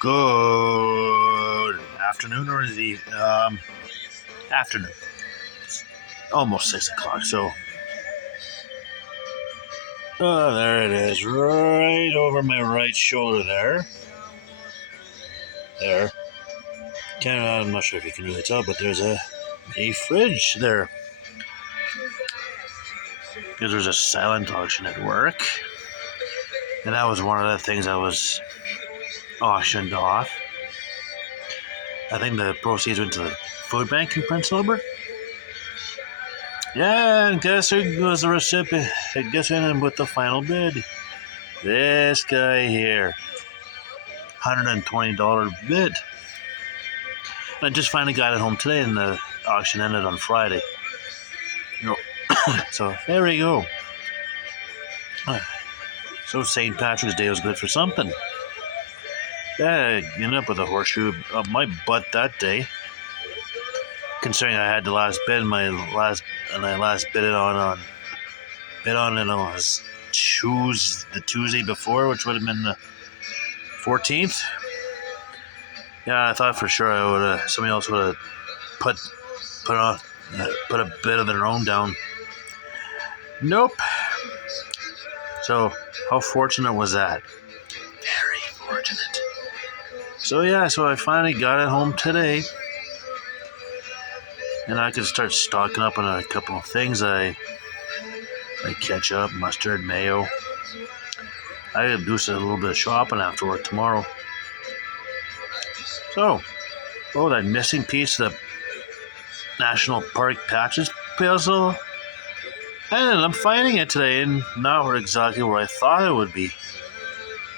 Good afternoon, or is the afternoon? Almost 6 o'clock. So, there it is, right over my right shoulder there. There. I'm not sure if you can really tell, but there's a fridge there. Because there's a silent auction at work, and that was one of the things I was auctioned off. I think the proceeds went to the food bank in Prince Albert. Yeah, and guess who was the recipient? Guess who ended up with the final bid? This guy here. $120 bid. I just finally got it home today, and the auction ended on Friday. So there we go. So St. Patrick's Day was good for something. Yeah, I ended up with a horseshoe up my butt that day. Considering I had the last bid, I last bid it on it was the Tuesday before, which would have been the 14th. Yeah, I thought for sure somebody else would have put a bid of their own down. Nope. So how fortunate was that? Very fortunate. So I finally got it home today. And I could start stocking up on a couple of things. Like ketchup, mustard, mayo. I could do a little bit of shopping after work tomorrow. So, that missing piece of the National Park Patches puzzle. And I'm finding it today, and not exactly where I thought it would be.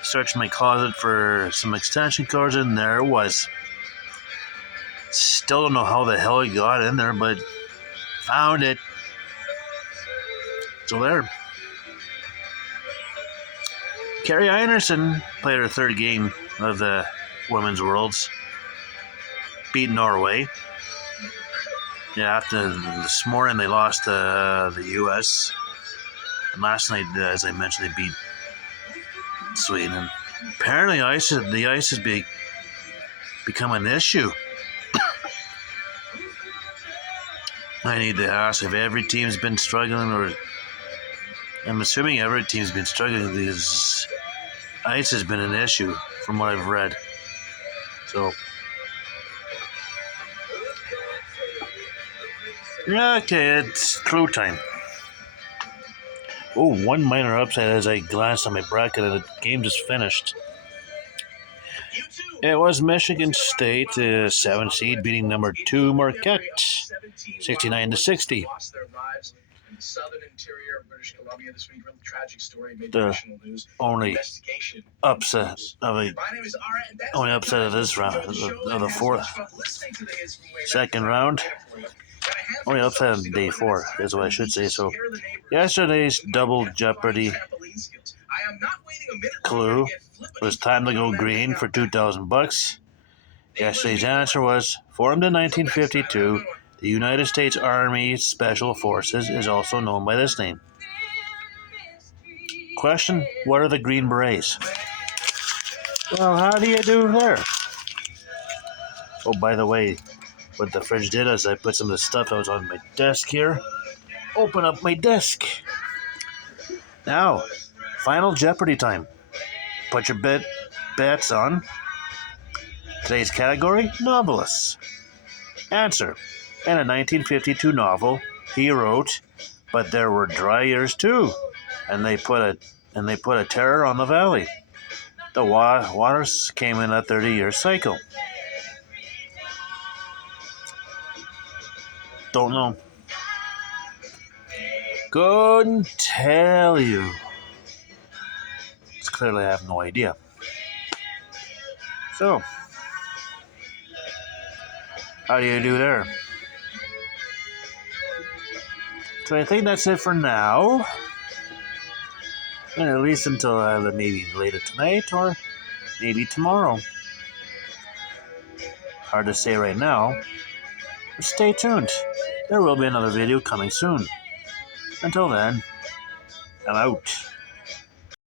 Searched my closet for some extension cords, and there it was. Still don't know how the hell it got in there, but found it. So there. Kerri Einarson played her third game of the Women's Worlds. Beat Norway. Yeah, after this morning they lost to the U.S. And last night, as I mentioned, they beat Sweden. Apparently, the ice has become an issue. I need to ask if every team's been struggling, or I'm assuming every team's been struggling because ice has been an issue from what I've read. So, yeah, okay, it's clue time. Oh, one minor upset as I glanced on my bracket and the game just finished. It was Michigan State, 7 seed, beating number 2 Marquette, 69-60. The only upset of this round, of the second round. Only upset on day 4 is what I should say. So, yesterday's double jeopardy clue was time to go green for $2,000. Yesterday's answer was formed in 1952. The United States Army Special Forces is also known by this name. Question: what are the Green Berets? Well, how do you do there? Oh, by the way, what the fridge did is I put some of the stuff that was on my desk here. Open up my desk. Now, final Jeopardy time. Put your bets on. Today's category: novelists. Answer: in a 1952 novel, he wrote, "But there were dry years too, and they put a terror on the valley. The waters came in a 30-year cycle." Don't know. Couldn't tell you. It's clearly I have no idea. So, how do you do there? So I think that's it for now. And at least until maybe later tonight or maybe tomorrow. Hard to say right now. But stay tuned. There will be another video coming soon. Until then, I'm out.